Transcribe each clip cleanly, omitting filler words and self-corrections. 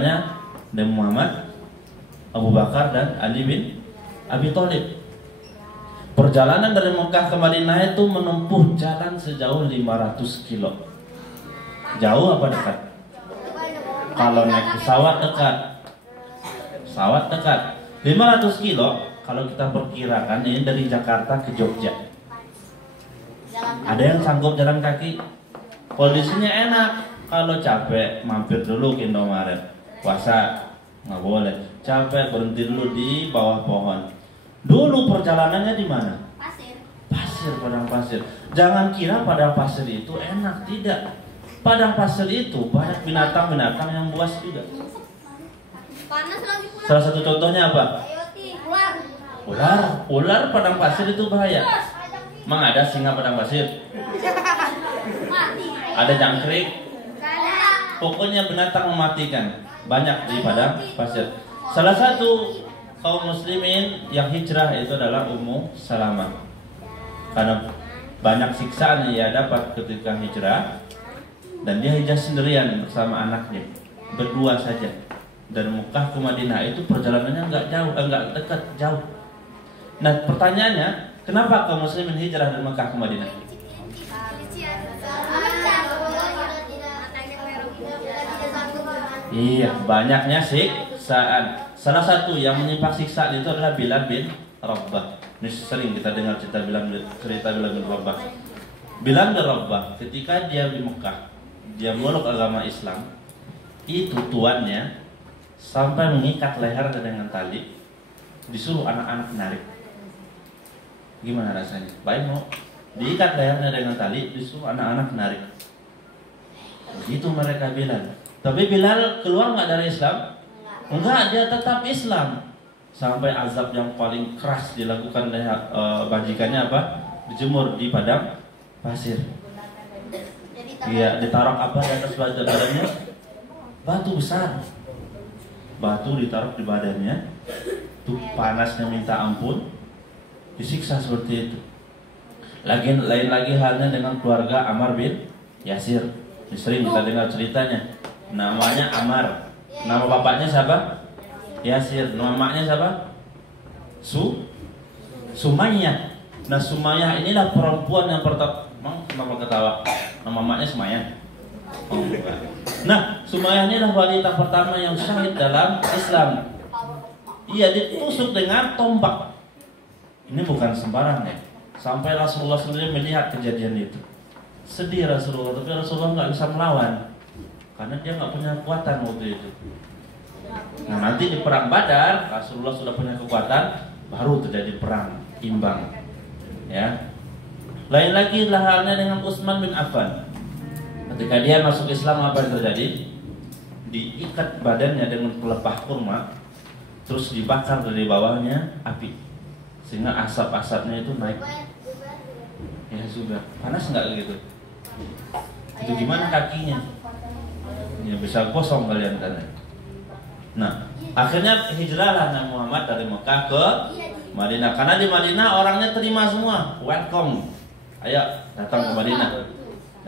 Nabi Muhammad, Abu Bakar dan Ali bin Abi Thalib. Perjalanan dari Mekah ke Madinah itu menempuh jalan sejauh 500 kilo. Jauh apa dekat? Kalau naik pesawat dekat. Pesawat dekat. 500 kilo kalau kita perkirakan ini dari Jakarta ke Jogja. Ada yang sanggup jalan kaki? Kondisinya enak. Kalau capek mampir dulu ke Indomaret. Puasa nggak boleh. Capek berhenti dulu di bawah pohon. Dulu perjalanannya di mana? Pasir, padang pasir. Jangan kira padang pasir itu enak, tidak. Padang pasir itu banyak binatang-binatang yang buas juga. Salah satu contohnya apa? Ular padang pasir itu bahaya. Emang ada singa padang pasir? Ada jangkrik? Pokoknya binatang mematikan banyak di padang pasir. Salah satu kaum muslimin yang hijrah itu adalah Ummu Salamah. Karena banyak siksaan yang ia dapat ketika hijrah, dan dia hijrah sendirian bersama anaknya, berdua saja. Dari Mekah ke Madinah itu perjalanannya nggak dekat, jauh. Nah pertanyaannya, kenapa kaum muslimin hijrah dari Mekah ke Madinah? Iya, banyaknya siksaan. Salah satu yang menyimpang siksaan itu adalah Bilal bin Rabah. Ini sering kita dengar cerita Bilal bin Rabah. Bilal bin Rabah ketika dia di Mekah, dia meluk agama Islam, itu tuannya sampai mengikat lehernya dengan tali, disuruh anak-anak narik. Gimana rasanya? Baik mau diikat lehernya dengan tali, disuruh anak-anak narik. Begitu mereka Bilal. Tapi Bilal keluar nggak dari Islam? Enggak, dia tetap Islam. Sampai azab yang paling keras dilakukan oleh bajikannya apa? Dijemur di padang pasir. Dia ditaruh apa di atas badannya? Batu besar. Batu ditaruh di badannya. Tuh panasnya minta ampun. Disiksa seperti itu. Lain lagi halnya dengan keluarga Ammar bin Yasir. Sering kita dengar ceritanya. Namanya Ammar. Nama bapaknya siapa? Yasir. Nama maknya siapa? Sumayyah. Nah Sumayyah inilah perempuan yang pertama. Kenapa ketawa? Nama maknya Sumayyah. Oh, bukan. Nah Sumayyah inilah wanita pertama yang syahid dalam Islam. Ia ditusuk dengan tombak. Ini bukan sembarang ya. Sampai Rasulullah sendiri melihat kejadian itu. Sedih Rasulullah, tapi Rasulullah nggak bisa melawan. Karena dia nggak punya kekuatan waktu itu. Nah nanti di perang Badar Rasulullah sudah punya kekuatan, baru terjadi perang imbang. Ya. Lain lagi lah halnya dengan Utsman bin Affan. Ketika dia masuk Islam, apa yang terjadi? Diikat badannya dengan pelepah kurma, terus dibakar dari bawahnya api, sehingga asap-asapnya itu naik. Ya sudah, panas nggak gitu? Itu gimana kakinya? Ya bisa kosong kalian kan. Nah, akhirnya hijrahlah Nabi Muhammad dari Mekah ke Madinah. Karena di Madinah orangnya terima semua, welcome. Ayo datang ke Madinah.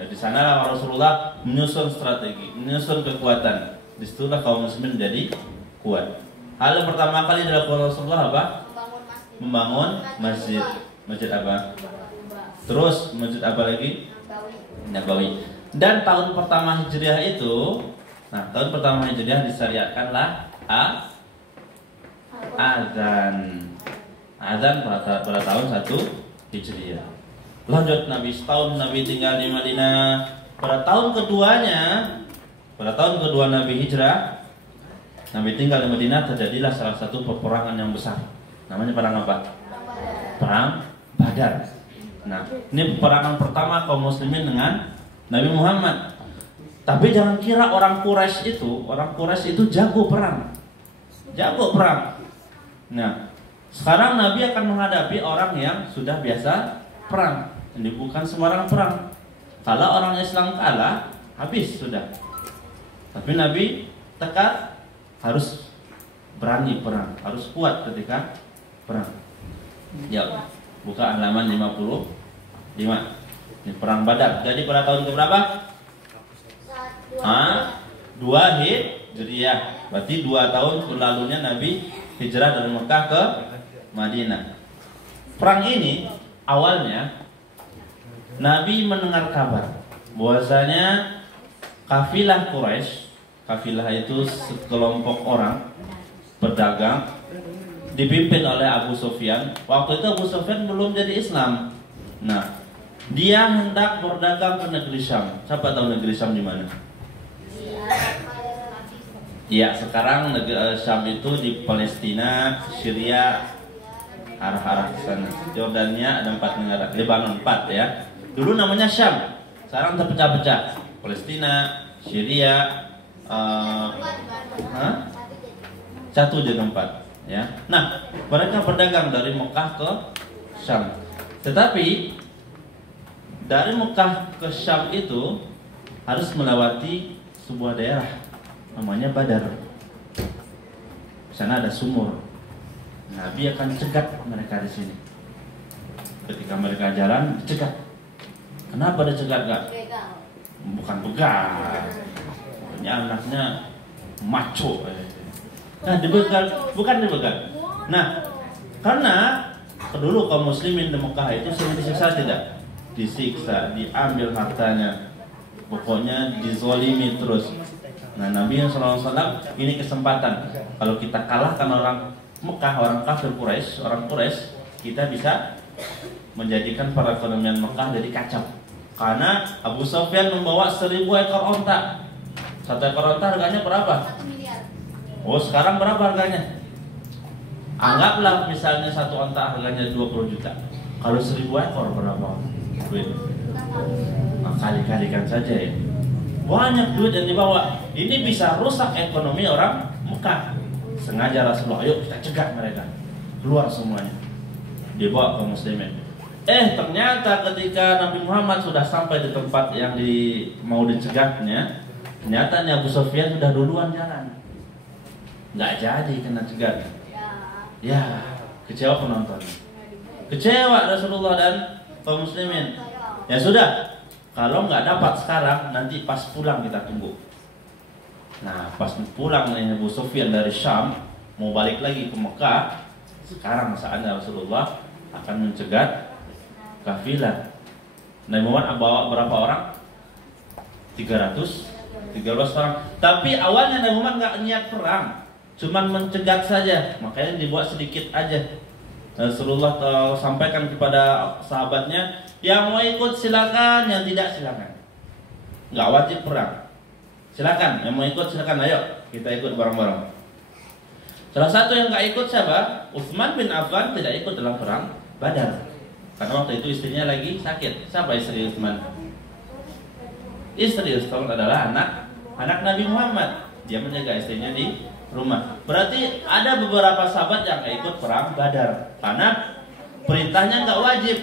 Nah, di sana Rasulullah menyusun strategi, menyusun kekuatan. Disitulah kaum muslimin menjadi kuat. Hal yang pertama kali dilakukan Rasulullah apa? Membangun masjid. Masjid apa? Terus masjid apa lagi? Nabawi. Dan tahun pertama Hijriah itu, nah tahun pertama Hijriah disyariatkanlah azan pada tahun 1 Hijriah. Lanjut setahun Nabi tinggal di Madinah. Pada tahun kedua Nabi hijrah, Nabi tinggal di Madinah, terjadilah salah satu peperangan yang besar. Namanya perang apa? Perang Badar. Nah, ini peperangan pertama kaum muslimin dengan Nabi Muhammad. Tapi jangan kira orang Quraisy itu jago perang. Nah, sekarang Nabi akan menghadapi orang yang sudah biasa perang. Ini bukan sembarang perang. Kalau orang Islam kalah, habis sudah. Tapi Nabi tekad harus berani perang, harus kuat ketika perang. Ya, buka halaman 55. Ini perang Badar. Jadi pada tahun keberapa? 2 Hijriah. Berarti 2 tahun berlalunya Nabi hijrah dari Mekah ke Madinah. Perang ini awalnya Nabi mendengar kabar bahwasanya kafilah Quraisy, kafilah itu sekelompok orang pedagang dipimpin oleh Abu Sufyan. Waktu itu Abu Sufyan belum jadi Islam. Nah, dia hendak berdagang ke negeri Syam. Siapa tahu negeri Syam di mana? Ya, sekarang negeri Syam itu di Palestina, Syria, arah-arah ke sana. Jordania ada 4 negara, Lebanon 4 ya. Dulu namanya Syam, sekarang terpecah-pecah. Palestina, Syria, satu jadi 4 ya. Nah, mereka berdagang dari Mekah ke Syam. Tetapi dari Mekah ke Syam itu harus melewati sebuah daerah namanya Badar. Di sana ada sumur. Nabi akan cegat mereka di sini. Ketika mereka jalan, dicegat. Kenapa dicegat, Kak? Bukan begal. Ini anaknya maco. Nah, dibegal, bukan dibegal. Nah, karena dulu kaum muslimin di Mekah itu sering disiksa tidak? Disiksa, diambil hartanya. Pokoknya dizolimi terus. Nah, Nabi SAW ini kesempatan. Kalau kita kalahkan orang Mekah, orang kafir Quraisy, orang Quraisy, kita bisa menjadikan perekonomian Mekah jadi kacau. Karena Abu Sufyan membawa 1000 ekor onta. 1 ekor onta harganya berapa? 1 miliar. Oh, sekarang berapa harganya? Anggaplah misalnya 1 onta harganya 20 juta. Kalau 1000 ekor berapa duit? Nah, kali-kalikan saja ya. Banyak duit yang dibawa. Ini bisa rusak ekonomi orang Mekah. Sengaja Rasulullah, ayo kita cegat mereka. Keluar semuanya. Dibawa ke muslimin. Ternyata ketika Nabi Muhammad sudah sampai di tempat yang mau dicegatnya, ternyata Abu Sufyan sudah duluan jalan. Nggak jadi kena cegat. Ya, kecewa penonton. Kecewa Rasulullah dan kaum muslimin. Ya sudah, kalau nggak dapat sekarang, nanti pas pulang kita tunggu. Nah, pas pulang nih Abu Sufyan dari Syam mau balik lagi ke Mekah. Sekarang saatnya Rasulullah akan mencegat kafilah. Nabi Muhammad bawa berapa orang? 13 orang. Tapi awalnya Nabi Muhammad nggak niat perang, cuman mencegat saja. Makanya dibuat sedikit aja. Rasulullah sampaikan kepada sahabatnya, yang mau ikut silakan, yang tidak silakan. Nggak wajib perang. Silakan, yang mau ikut silakan, ayo kita ikut bareng-bareng. Salah satu yang nggak ikut siapa? Utsman bin Affan tidak ikut dalam perang Badar. Karena waktu itu istrinya lagi sakit. Siapa istri Utsman? Istri Utsman adalah anak Nabi Muhammad. Dia menjaga istrinya di rumah. Berarti ada beberapa sahabat yang nggak ikut perang Badar karena perintahnya nggak wajib.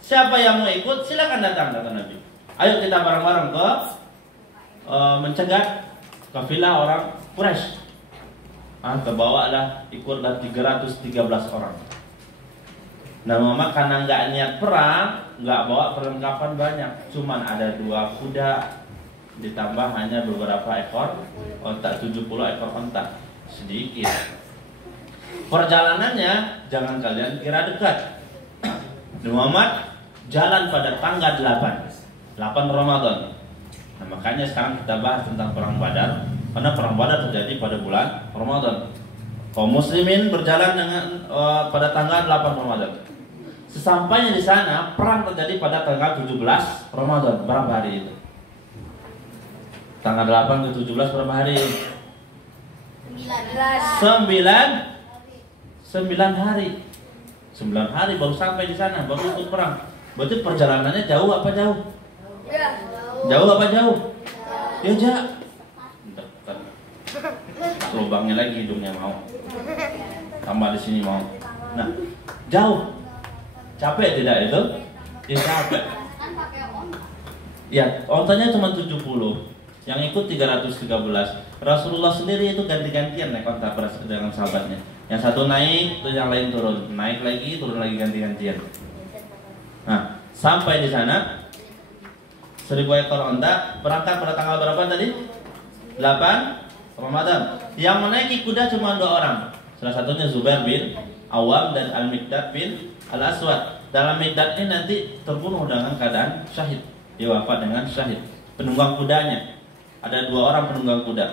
Siapa yang mau ikut silakan datang, kata Nabi. Ayo kita bareng-bareng ke mencegat kafilah orang Quraisy. Kebawalah, ikutlah 313 orang. Nah, Muhammad karena nggak niat perang, nggak bawa perlengkapan banyak, cuman ada 2 kuda, ditambah hanya beberapa ekor onta, 70 ekor onta, sedikit. Perjalanannya jangan kalian kira dekat. Muhammad jalan pada tanggal 8 Ramadan. Nah, makanya sekarang kita bahas tentang perang Badar, karena perang Badar terjadi pada bulan Ramadan. Kaum muslimin berjalan dengan pada tanggal 8 Ramadan. Sesampainya di sana, perang terjadi pada tanggal 17 Ramadan. Berapa hari itu? Tanggal 8 ke 17 berapa hari? 9 hari. 9 hari baru sampai di sana, baru ikut perang. Berarti perjalanannya jauh apa jauh? Jauh apa jauh? Ya jauh. Dekat. Lubangnya lagi hidungnya mau. Tambah di sini mau. Nah, jauh. Capek tidak itu? Ya capek. Ya, ontanya cuma 70. Yang ikut 313. Rasulullah sendiri itu ganti-gantian naik onta dengan sahabatnya. Yang satu naik, terus yang lain turun. Naik lagi, turun lagi, ganti-gantian. Nah, sampai di sana 1000 ekor onta berangkat pada tanggal berapa tadi? 8 Ramadan. Yang menaiki kuda cuma 2 orang. Salah satunya Zubair bin Awam dan Al-Miqdad bin Al-Aswad. Dalam Miqdad ini nanti terbunuh dengan keadaan syahid. Dia wafat dengan syahid. Penunggang kudanya. Ada 2 orang penunggang kuda.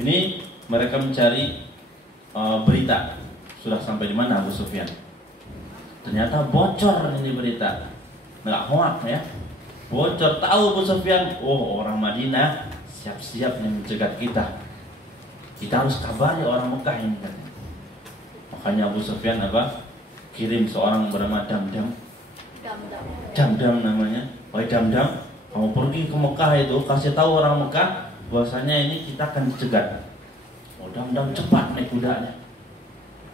Ini mereka mencari berita. Sudah sampai di mana Abu Sufyan? Ternyata bocor ini berita. Nggak hoak ya. Bocor, tahu Abu Sufyan. Oh, orang Madinah siap-siap nih mencegat kita. Kita harus kabari orang Mekah ini kan. Makanya Abu Sufyan apa? Kirim seorang bernama Damdam. Damdam namanya. Wahai Damdam, kamu pergi ke Mekah itu, kasih tahu orang Mekah bahwasanya ini kita akan dicegat. Oh, Damdam cepat naik kudanya.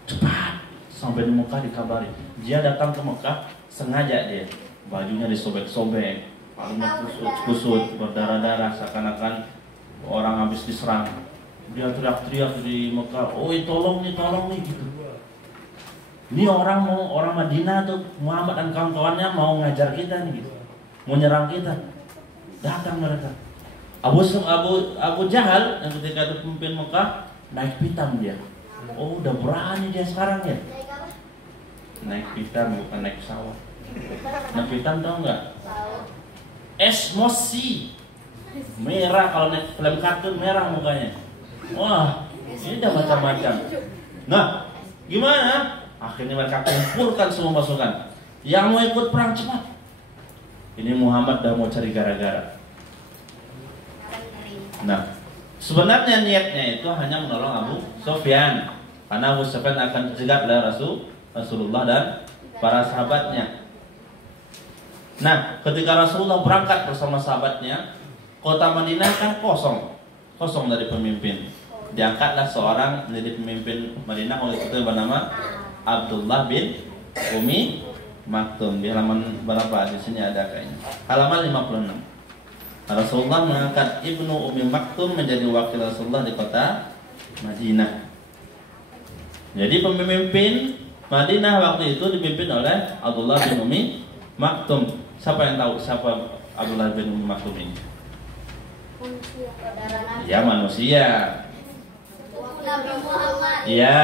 Cepat sampai di Mekah dikabari. Dia datang ke Mekah sengaja dia. Bajunya disobek-sobek, palingnya kusut, berdarah-darah seakan-akan orang habis diserang. Dia teriak-teriak di Mekah, "Oi, tolong nih gitu." Ini orang Madinah tuh, Muhammad dan kawan-kawannya mau ngajar kita nih gitu. Mau nyerang kita. Datang mereka. Abu Jahal yang ketika itu pemimpin Mekah naik pitam dia. Oh, udah berani dia sekarang ya. Naik pitam bukan naik pesawat. Naik pitam tahu nggak? Esmosi. Merah, kalau naik film kartun merah mukanya. Wah, ini udah macam-macam. Nah, gimana? Akhirnya mereka kumpulkan semua pasukan. Yang mau ikut perang cepat. Ini Muhammad udah mau cari gara-gara. Nah, sebenarnya niatnya itu hanya menolong Abu Sufyan. Karena Abu Sufyan akan dicegat oleh Rasulullah dan para sahabatnya. Nah, ketika Rasulullah berangkat bersama sahabatnya, kota Madinah kan kosong dari pemimpin. Diangkatlah seorang menjadi pemimpin Madinah oleh itu bernama Abdullah bin Umi Maktum. Di halaman berapa? Di sini ada kayaknya. Halaman 56. Rasulullah mengangkat Ibnu Umi Maktum menjadi wakil Rasulullah di kota Madinah. Jadi pemimpin Madinah waktu itu dipimpin oleh Abdullah bin Umi Maktum. Siapa yang tahu siapa Abdullah bin Umi Maktum ini? Ya, manusia. Iya.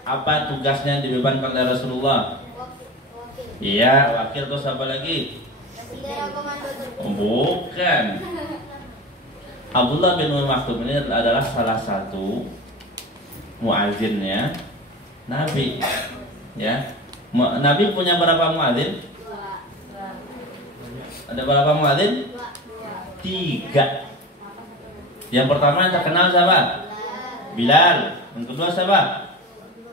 Apa tugasnya dibebankan oleh Rasulullah? Iya, wakil. Terus apa lagi? Bukan. Abdullah bin Umi Maktum ini adalah salah satu muazzinnya Nabi. Ya. Nabi punya berapa muazzin? Ada berapa muazzin? 3. Yang pertama yang terkenal siapa? Bilal. Yang kedua siapa?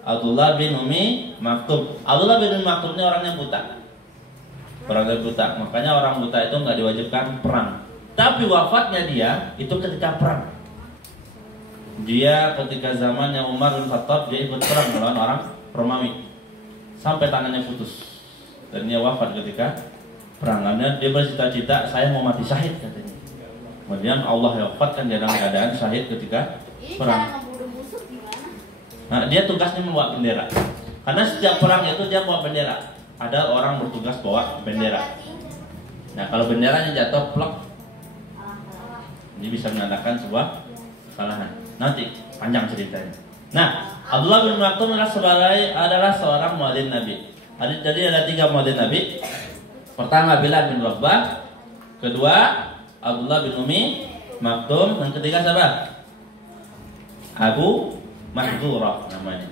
Abdullah bin Umi Maktum. Abdullah bin Umi Maktum ini orangnya buta. Orangnya buta. Makanya orang buta itu nggak diwajibkan perang. Tapi wafatnya dia itu ketika perang. Dia ketika zamannya Umar bin Khattab dia ikut perang melawan orang Romawi. Sampai tangannya putus. Dan dia wafat ketika perang. Karena dia bercita-cita saya mau mati syahid katanya. Kemudian Allah wafatkan dia dalam keadaan syahid ketika perang. Nah, dia tugasnya membawa bendera. Karena setiap perang itu dia bawa bendera. Ada orang bertugas bawa bendera. Nah, kalau benderanya jatuh plek, ini bisa menandakan sebuah kesalahan. Nanti panjang ceritanya. Nah, Abdullah bin Maktum adalah seorang muadzin Nabi. Jadi ada 3 muadzin Nabi. Pertama Bilal bin Rabah, kedua Abdullah bin Umi Maktum, dan ketiga siapa? Abu Mahdurah namanya.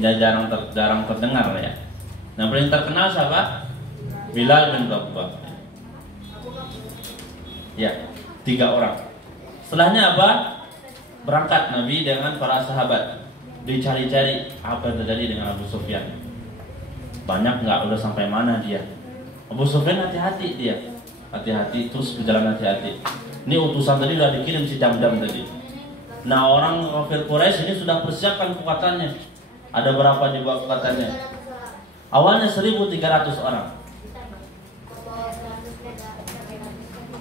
Dia jarang terdengar ya. Nah, paling terkenal siapa? Bilal bin Rabah. Ya, 3 orang. Setelahnya apa? Berangkat Nabi dengan para sahabat. Dicari-cari apa yang terjadi dengan Abu Sufyan. Banyak nggak? Udah sampai mana dia? Abu Sufyan hati-hati dia. Hati-hati, terus berjalan hati-hati. Ini utusan tadi udah dikirim si Damdam tadi. Nah, orang kafir Quraisy ini sudah persiapkan kekuatannya. Ada berapa juga kekuatannya? Awalnya 1.300 orang.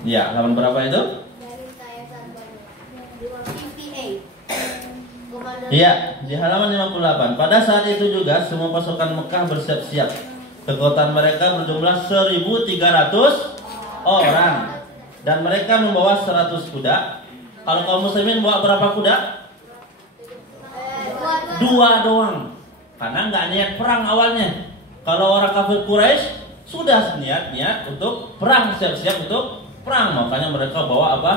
Ya, halaman berapa itu? Iya, di halaman 58. Pada saat itu juga semua pasukan Mekah bersiap-siap. Kekuatan mereka berjumlah 1.300 orang. Dan mereka membawa 100 kuda. Kalau kaum muslimin bawa berapa kuda? 2 doang. Karena nggak niat perang awalnya. Kalau orang kafir Quraisy sudah niat untuk perang, siap-siap untuk perang. Makanya mereka bawa apa?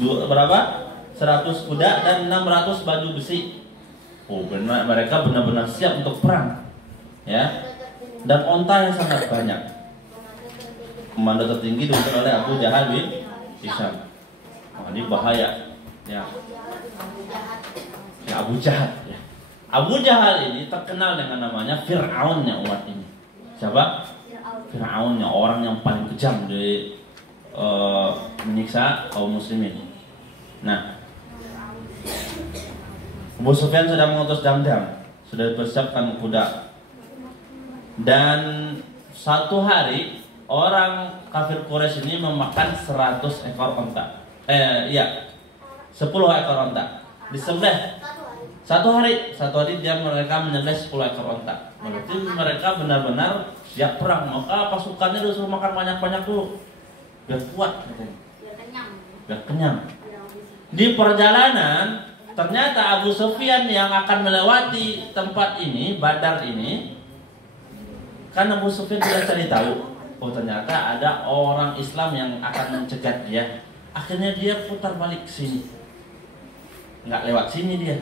Berapa? 100 kuda dan 600 baju besi. Oh, benar, mereka benar-benar siap untuk perang. Ya. Dan onta yang sangat banyak. Komando tertinggi dipimpin oleh Abu Jahal bin Hisham. Oh, ini bahaya. Ya. Ya, Abu Jahal. Ya. Abu Jahal ini terkenal dengan namanya Fir'aunnya umat ini. Siapa? Fir'aunnya, orang yang paling kejam dari menyiksa kaum muslimin. Nah, Abu Sufyan sudah mengutus Damdam, sudah dipersiapkan kuda. Dan satu hari orang kafir Quraisy ini memakan 100 ekor onta. 10 ekor onta. Disembelih satu hari mereka menyembelih 10 ekor onta. Berarti mereka benar-benar siap perang. Maka pasukannya disuruh makan banyak-banyak dulu, biar kuat katanya. Biar kenyang. Di perjalanan ternyata Abu Sufyan yang akan melewati tempat ini, Badar ini, kan Abu Sufyan sudah cari tahu. Oh, ternyata ada orang Islam yang akan mencegat dia. Akhirnya dia putar balik ke sini. Nggak lewat sini dia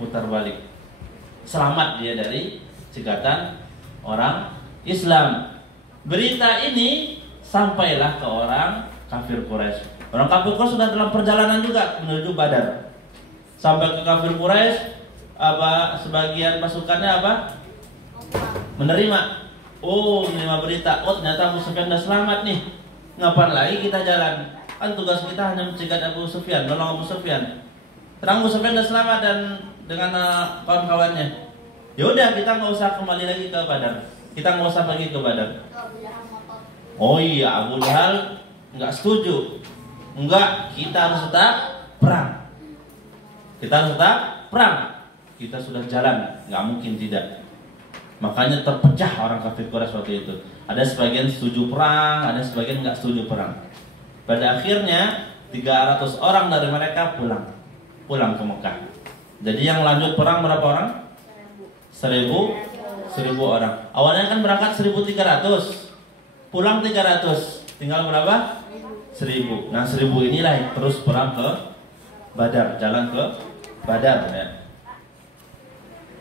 putar balik. Selamat dia dari cegatan orang Islam. Berita ini sampailah ke orang kafir Quraisy. Orang kafir Quraisy sudah dalam perjalanan juga menuju Badar. Sampai ke kafir Quraisy, sebagian pasukannya menerima. Oh, menerima berita. Oh, ternyata Abu Sufyan sudah selamat nih. Ngapain lagi kita jalan? Kan tugas kita hanya mencegat Abu Sufyan, nolong Abu Sufyan. Terang Abu Sufyan sudah selamat dan dengan kawan-kawannya. Ya udah, kita nggak usah kembali lagi ke Badar. Kita nggak usah pergi ke Badar. Oh iya, Abu Jahal nggak setuju. Enggak, kita harus tetap perang. Kita sudah jalan, nggak mungkin tidak. Makanya terpecah orang kafir Quraisy waktu itu. Ada sebagian setuju perang, ada sebagian nggak setuju perang. Pada akhirnya 300 orang dari mereka pulang ke Mekah. Jadi yang lanjut perang berapa orang? 1000 orang. Awalnya kan berangkat 1300, pulang 300, tinggal berapa? 1000. Nah, 1000 inilah yang terus perang ke Badar, jalan ke Badar ya.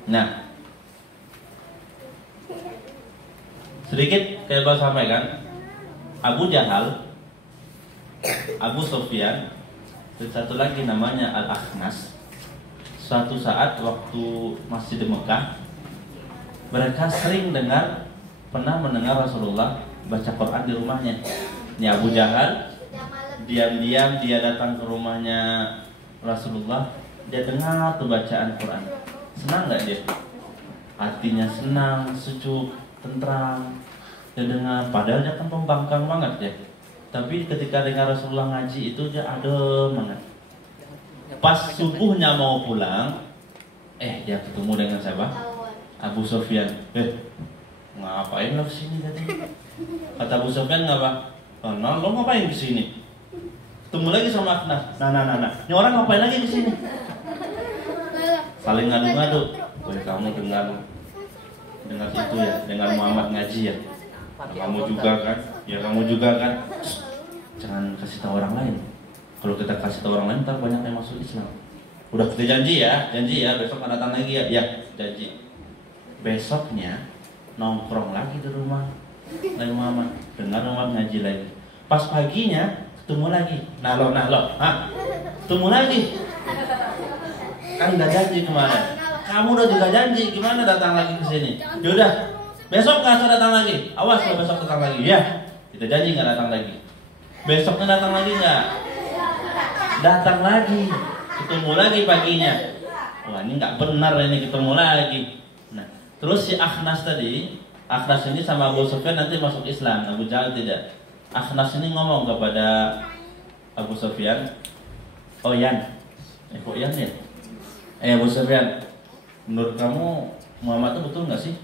Nah, sedikit saya baru sampaikan, Abu Jahal, Abu Sufyan, dan satu lagi namanya Al-Akhnas. Suatu saat waktu masih di Mekah, mereka sering pernah mendengar Rasulullah baca Quran di rumahnya. Ini Abu Jahal diam-diam dia datang ke rumahnya Rasulullah, dia dengar tuh bacaan Quran. Senang nggak dia? Hatinya senang, sejuk, tentram. Dia dengar, padahal dia kan pembangkang banget ya. Tapi ketika dengar Rasulullah ngaji itu dia adem banget. Pas subuhnya mau pulang, dia ketemu dengan siapa? Abu Sufyan. Ngapain lo kesini katanya? Kata Abu Sufyan, ngapa? Lo ngapain kesini? Ketemu lagi sama Akhnas. Nah. Ini orang ngapain lagi kesini? Saling ngadu-ngadu. Kamu dengar situ ya, dengar Muhammad ngaji ya. Kamu juga kan? Ya kamu juga kan? Jangan kasih tahu orang lain. Kalau kita kasih tahu orang lain, ntar banyak yang masuk Islam. Udah kita janji ya, besok akan datang lagi ya, janji. Besoknya nongkrong lagi di rumah Nabi Muhammad, dengar Muhammad ngaji lagi. Pas paginya ketemu lagi, nah lo, ketemu lagi. Kan udah janji kemarin. Kamu udah juga janji, gimana datang lagi ke sini? Yaudah, besok nggak usah datang lagi. Awas kalau besok datang lagi, ya. Kita janji nggak datang lagi. Besoknya datang lagi nggak? Datang lagi, ketemu lagi paginya. Wah, ini nggak benar ini, ketemu lagi. Nah, terus si Akhnas ini sama Abu Sufyan nanti masuk Islam, Abu Jahal tidak. Akhnas ini ngomong kepada Abu Sufyan, oh Yan, kok Yan ya? Abu Sufyan, menurut kamu Muhammad itu betul nggak sih?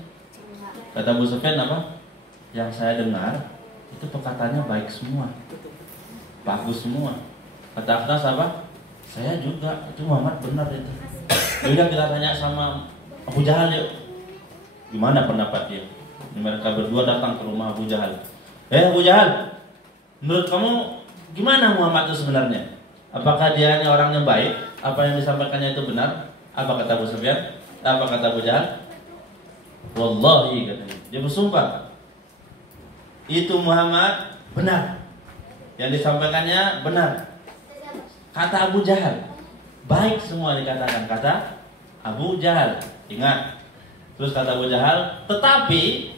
Kata Abu Sufyan apa? Yang saya dengar itu perkataannya baik semua, bagus semua. Kata Akhnas apa? Saya juga, itu Muhammad benar itu. Yaudah kita tanya sama Abu Jahal yuk, gimana pendapat dia. Mereka berdua datang ke rumah Abu Jahal. Abu Jahal, menurut kamu gimana Muhammad itu sebenarnya? Apakah dia ini orang yang baik? Apa yang disampaikannya itu benar? Apa kata Abu Sufyan? Apa kata Abu Jahal? Wallahi, katanya, dia bersumpah, itu Muhammad benar, yang disampaikannya benar. Kata Abu Jahal, baik semua dikatakan, kata Abu Jahal. Ingat. Terus kata Abu Jahal, tetapi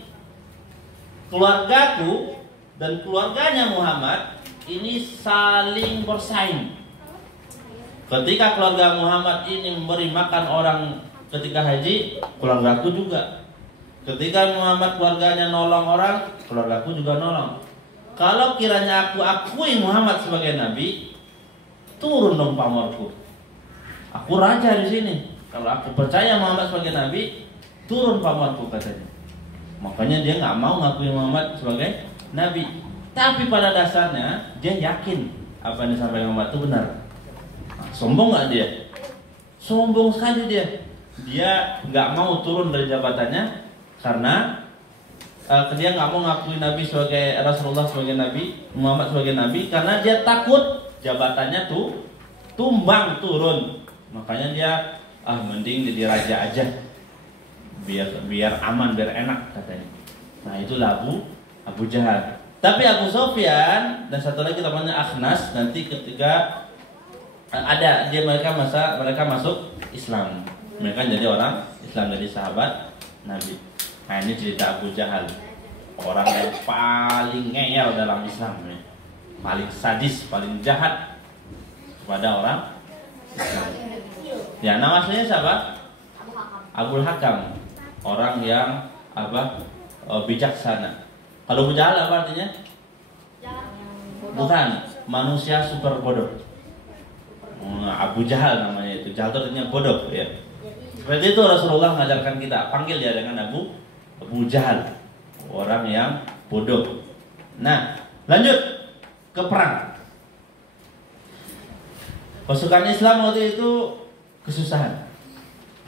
keluargaku dan keluarganya Muhammad ini saling bersaing. Ketika keluarga Muhammad ini memberi makan orang ketika haji, keluargaku juga. Ketika Muhammad keluarganya nolong orang, keluargaku juga nolong. Kalau kiranya aku akui Muhammad sebagai nabi, turun dong pamorku. Aku raja di sini. Kalau aku percaya Muhammad sebagai nabi, turun pamorku, katanya. Makanya dia nggak mau ngakui Muhammad sebagai nabi. Tapi pada dasarnya dia yakin apa yang disampaikan Muhammad itu benar. Nah, sombong nggak dia? Sombong sekali dia. Dia nggak mau turun dari jabatannya karena dia nggak mau ngakui Nabi sebagai Rasulullah sebagai Nabi, Muhammad sebagai Nabi, karena dia takut jabatannya tuh tumbang turun. Makanya dia mending jadi raja aja, biar aman, biar enak, katanya. Nah, itulah Abu Jahal. Tapi Abu Sufyan dan satu lagi namanya Akhnas, nanti ketika ada dia mereka masuk Islam, mereka jadi orang Islam, jadi sahabat Nabi. Nah, ini cerita Abu Jahal, orang yang paling ngeyel dalam Islam, paling sadis, paling jahat kepada orang Islam. Ya, nama aslinya siapa? Abul Hakam, orang yang bijaksana. Kalau Abu Jahal apa artinya? Bukan, manusia super bodoh. Abu Jahal namanya itu. Jahal itu artinya bodoh, ya. Seperti itu Rasulullah mengajarkan kita, panggil dia dengan Abu Jahal, orang yang bodoh. Nah, lanjut ke perang. Pasukan Islam waktu itu kesusahan,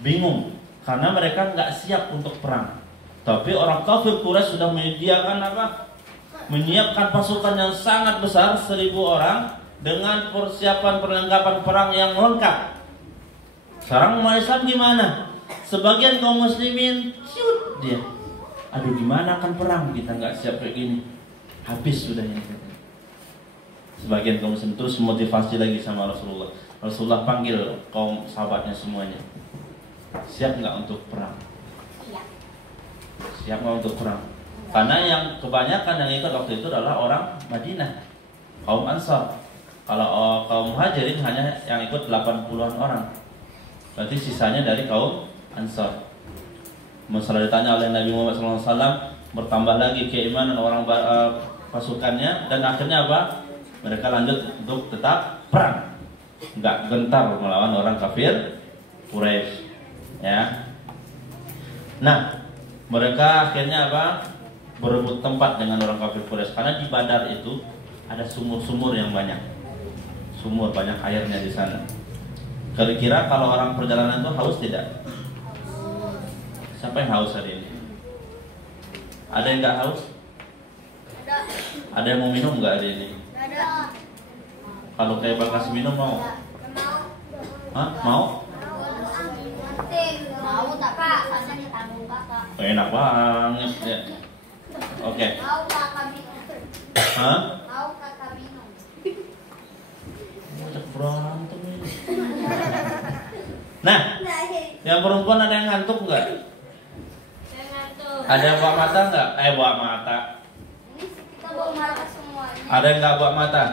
bingung, karena mereka nggak siap untuk perang. Tapi orang kafir Quraisy sudah menyediakan menyiapkan pasukan yang sangat besar, 1.000 orang dengan persiapan perlengkapan perang yang lengkap. Sekarang umat Islam gimana? Sebagian kaum muslimin ciut dia. Aduh, gimana akan perang, kita nggak siap kayak gini, habis sudah ini. Sebagian kaum muslim terus motivasi lagi sama Rasulullah. Rasulullah panggil kaum sahabatnya semuanya, siap nggak untuk perang? Siap nggak untuk perang? Karena yang kebanyakan yang ikut waktu itu adalah orang Madinah, kaum Ansar. Kalau kaum Muhajirin hanya yang ikut 80-an orang. Berarti sisanya dari kaum Ansar. Masalah ditanya oleh Nabi Muhammad SAW, bertambah lagi keimanan orang pasukannya, dan akhirnya apa? Mereka lanjut untuk tetap perang, nggak gentar melawan orang kafir Quraisy. Ya. Nah, mereka akhirnya apa? Berebut tempat dengan orang kafir Quraisy, karena di Badar itu ada sumur-sumur yang banyak, sumur banyak airnya di sana. Kira-kira kalau orang perjalanan itu haus tidak? Siapa yang haus hari ini? Ada yang nggak haus? Ada yang mau minum nggak hari ini? Kalau kayak kasih minum mau? Hah? Mau? Mau tak Pak? Rasanya tanggung Kakak. Enak banget ya. Oke. Mau Kakak minum? Hah? Mau Kakak minum? Ajak berantem ini. Nah, yang perempuan ada yang ngantuk nggak? Ada yang bawa mata nggak? Bawa mata. Ini kita bawa mata semuanya. Ada yang nggak bawa mata?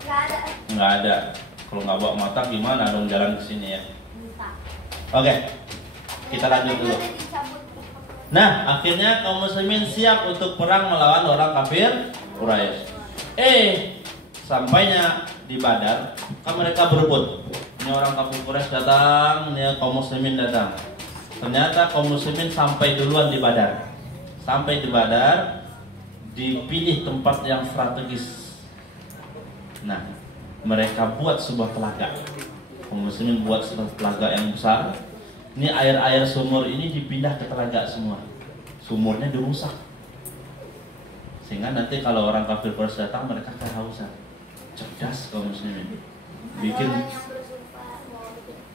Nggak ada. Nggak ada. Kalau nggak bawa mata gimana dong jalan ke sini ya? Entah. Oke, kita lanjut dulu. Nah, akhirnya kaum muslimin siap untuk perang melawan orang kafir Quraisy. Sampainya di Badar, kan mereka berebut. Ini orang kafir Quraisy datang, ini kaum muslimin datang. Ternyata kaum muslimin sampai duluan di Badar. Sampai di Badar, dipilih tempat yang strategis. Nah, mereka buat sebuah telaga. Kaum muslimin buat telaga yang besar. Ini air-air sumur ini dipindah ke telaga semua. Sumurnya dirusak. Sehingga nanti kalau orang kafir Quraisy datang mereka kehausan. Cerdas kaum muslimin. Bikin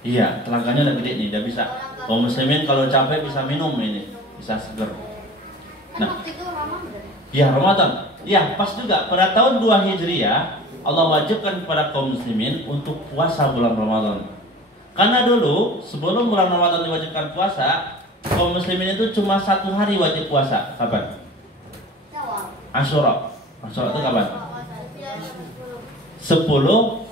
iya, telaganya udah gede nih, udah bisa. Kaum muslimin kalau capek bisa minum ini, bisa seger. Nah, itu Ramadan. ya Ramadan. Ya, pas juga pada tahun 2 Hijriah Allah wajibkan kepada kaum muslimin untuk puasa bulan Ramadan. Karena dulu sebelum bulan Ramadan diwajibkan puasa, kaum muslimin itu cuma 1 hari wajib puasa. Kapan? Asyura. Asyura itu kapan? 10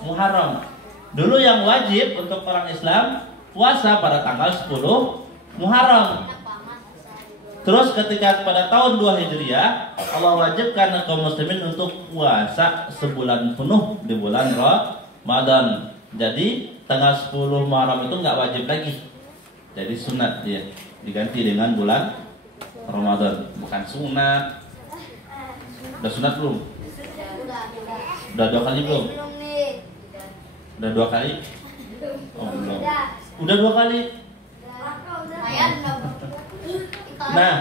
Muharram. Dulu yang wajib untuk orang Islam puasa pada tanggal 10 Muharram. Terus ketika pada tahun 2 Hijriah Allah wajibkan kaum muslimin untuk puasa sebulan penuh di bulan Ramadan. Jadi tanggal 10 Muharram itu nggak wajib lagi. Jadi sunat dia diganti dengan bulan Ramadan. Bukan sunat. Udah sunat belum? Udah 2 kali belum? Udah 2 kali? Oh belum. Udah 2 kali. Nah,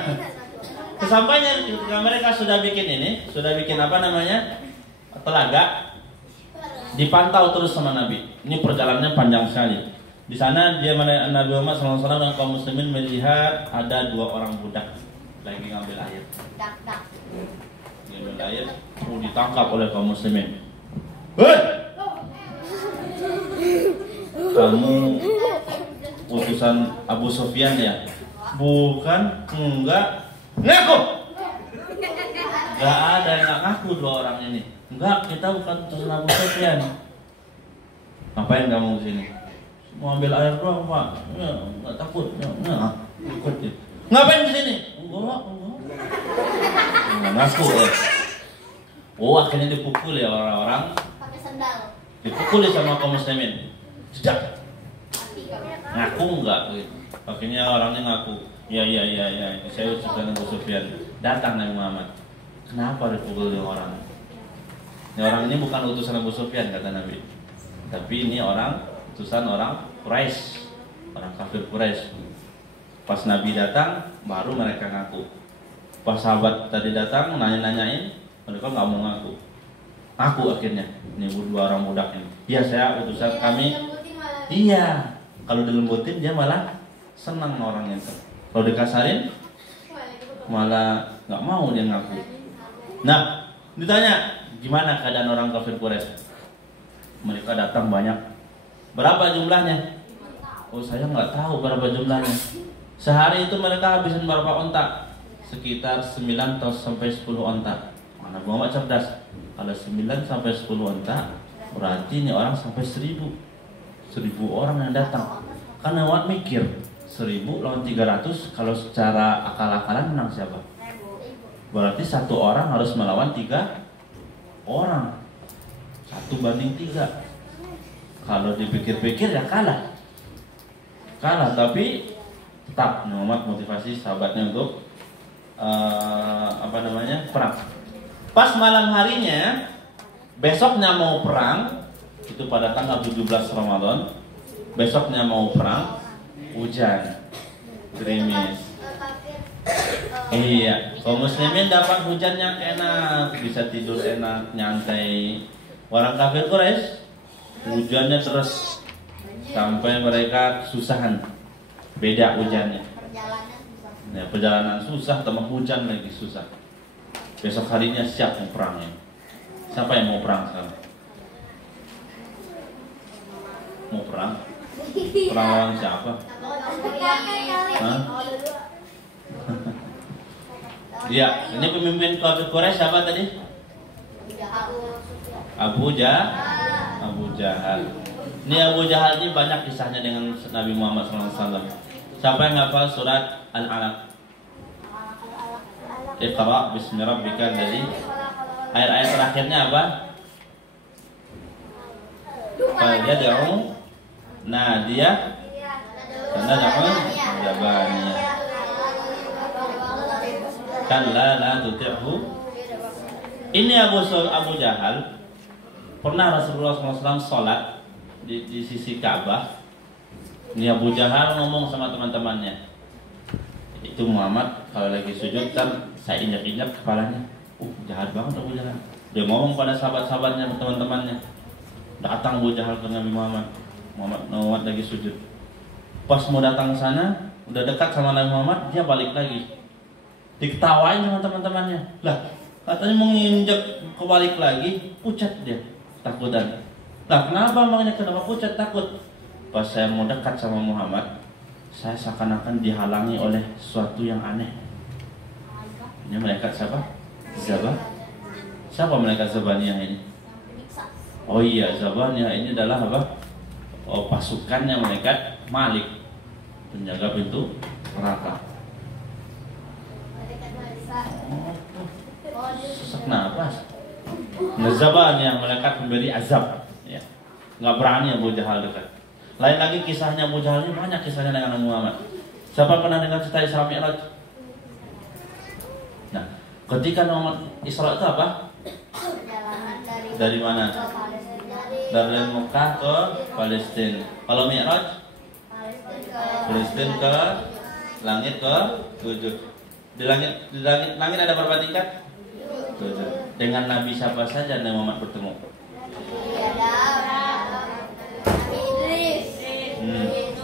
kesampainya ketika mereka sudah bikin ini, sudah bikin apa namanya, telaga, dipantau terus sama Nabi. Ini perjalanannya panjang sekali. Di sana dia Nabi Muhammad SAW dan kaum muslimin melihat ada 2 orang budak lagi ngambil air. Ngambil air, ditangkap oleh kaum muslimin. Hei! Kamu utusan Abu Sufyan ya? Bukan, enggak. Ngaku! Enggak ada yang ngaku 2 orang ini. Enggak, kita bukan utusan Abu Sufyan. Ngapain kamu kesini? Mau ambil air doang, Pak. Ya, enggak takut. Ya, ikut ya. Ngapain kesini? Enggak. Enggak ngaku ya. Oh, akhirnya dipukul ya orang-orang. Pakai sandal. Dipukul sama kaum muslimin. Sejak ngaku enggak gitu. Akhirnya orangnya ngaku, ya, saya utusan Abu Sufyan. Datang Nabi Muhammad. Kenapa dipukul orang? Ini orang ini bukan utusan Abu Sufyan kata Nabi, tapi ini orang utusan orang Quraisy, orang kafir Quraisy. Pas Nabi datang, baru mereka ngaku. Pas sahabat tadi datang nanya-nanyain, mereka nggak mau ngaku. Ngaku akhirnya. Ini 2 orang budak ini. Iya, saya utusan kami. Iya. Kalau dilembutin dia malah senang orangnya itu. Kalau dikasarin malah nggak mau dia ngaku. Nah, ditanya gimana keadaan orang kafir Quraisy? Mereka datang banyak. Berapa jumlahnya? Oh, saya nggak tahu berapa jumlahnya. Sehari itu mereka habisin berapa onta? Sekitar 9 sampai 10 onta. Mana Muhammad cerdas. Kalau 9 sampai 10 onta, berarti ini orang sampai 1000 orang yang datang. Karena Muhammad mikir 1000 lawan 300, kalau secara akal-akalan menang siapa? Berarti 1 orang harus melawan 3 orang. 1 banding 3. Kalau dipikir-pikir ya kalah, tapi tetap Muhammad motivasi sahabatnya untuk perang. Pas malam harinya, besoknya mau perang, itu pada tanggal 17 Ramadan. Besoknya mau perang, hujan, gerimis. Iya, kaum muslimin dapat hujan yang enak, bisa tidur enak, nyantai. Orang kafir Quraisy hujannya terus sampai mereka kesusahan. Beda hujannya. Ya, perjalanan susah, tambah hujan lagi susah. Besok harinya siap mau perangnya. Siapa yang mau perang sekarang? Mau perang? Perang lawan siapa? Hah? Iya, ini pemimpin kafir Quraisy siapa tadi? Abu Jahal. Ini Abu Jahal ini banyak kisahnya dengan Nabi Muhammad SAW. Siapa yang hafal surat Al-Alaq? Iqra bismi rabbika alladzi. Ayat-ayat terakhirnya apa? Falyad'u nadiyah sanad'u zabaniyah. Kalla la tuti'hu. Ini Abu Jahal. Pernah Rasulullah SAW sholat di sisi Ka'bah. Ini Abu Jahal ngomong sama teman-temannya, itu Muhammad kalau lagi sujud kan saya injak-injak kepalanya. Jahat banget Abu Jahal. Dia ngomong pada sahabat-sahabatnya, teman-temannya. Datang Abu Jahal ke Nabi Muhammad. Muhammad lagi sujud. Pas mau datang sana, udah dekat sama Nabi Muhammad, dia balik lagi. Diketawain sama teman-temannya. Lah, katanya mau nginjek kebalik lagi, pucat dia, takutan. Lah, kenapa makanya kenapa pucat takut? Pas saya mau dekat sama Muhammad, saya seakan-akan dihalangi oleh sesuatu yang aneh. Ini malaikat siapa? Zabah. Siapa malaikat Zabaniyah ini? Oh iya, Zabaniyah ini adalah apa? Pasukannya malaikat Malik, penjaga pintu neraka. Sesak napas. Zabaniyah malaikat memberi azab. Ya. Nggak berani Abu Jahal dekat. Lain lagi kisahnya Abu Jahal ini banyak kisahnya dengan Nabi Muhammad. Siapa pernah dengar cerita Isra Mi'raj? Nah, ketika Muhammad Isra itu apa? Dari mana? Dari Mekah ke Palestina. Kalau Mi'raj? Palestina ke langit ke 7. Di langit ada berapa tingkat? 7. Dengan Nabi siapa saja Nabi Muhammad bertemu?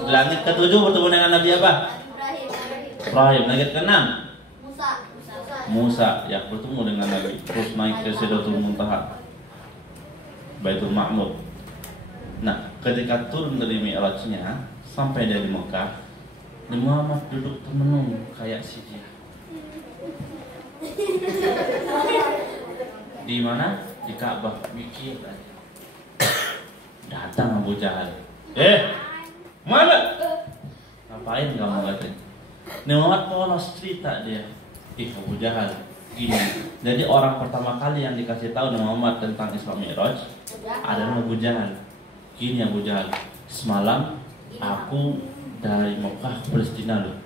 Langit ke-7 bertemu dengan Nabi apa? Ibrahim. Langit ke-6? Musa. Ya, bertemu dengan Nabi. Terus naik ke Sidratul Muntaha, Baitul Ma'mur. Nah, ketika turun dari Mi'rajnya sampai dari Mekah, Nabi Muhammad duduk termenung kayak si dia. Di mana? Di Ka'bah. Mikir aja. Datang Abu Jahal. Mana? Ngapain kamu katanya? Nabi Muhammad polos cerita dia. Abu Jahal gini. Jadi orang pertama kali yang dikasih tahu Nabi Muhammad tentang Isra Mi'raj adalah Abu Jahal. Gini Abu Jahal, semalam aku dari Mekah ke Palestina loh.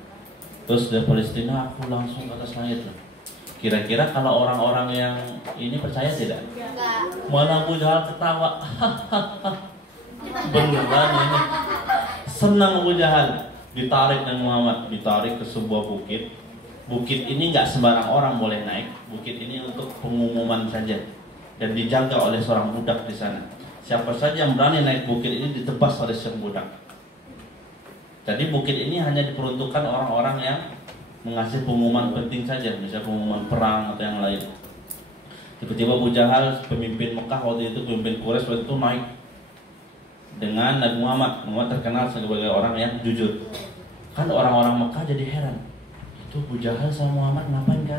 Terus dari Palestina aku langsung ke atas langit loh. Kira-kira kalau orang-orang yang ini percaya tidak? Malah Abu Jahal ketawa. Beneran ini. Senang Abu Jahal. Ditarik dengan Muhammad, ditarik ke sebuah bukit. Bukit ini nggak sembarang orang boleh naik. Bukit ini untuk pengumuman saja dan dijaga oleh seorang budak di sana. Siapa saja yang berani naik bukit ini ditebas oleh seorang budak. Jadi bukit ini hanya diperuntukkan orang-orang yang mengasih pengumuman penting saja, misalnya pengumuman perang atau yang lain. Tiba-tiba Abu Jahal, pemimpin Mekah waktu itu, pemimpin Quraisy waktu itu naik dengan Nabi Muhammad. Muhammad terkenal sebagai orang yang jujur. Kan orang-orang Mekah jadi heran, itu Abu Jahal sama Muhammad ngapain kan?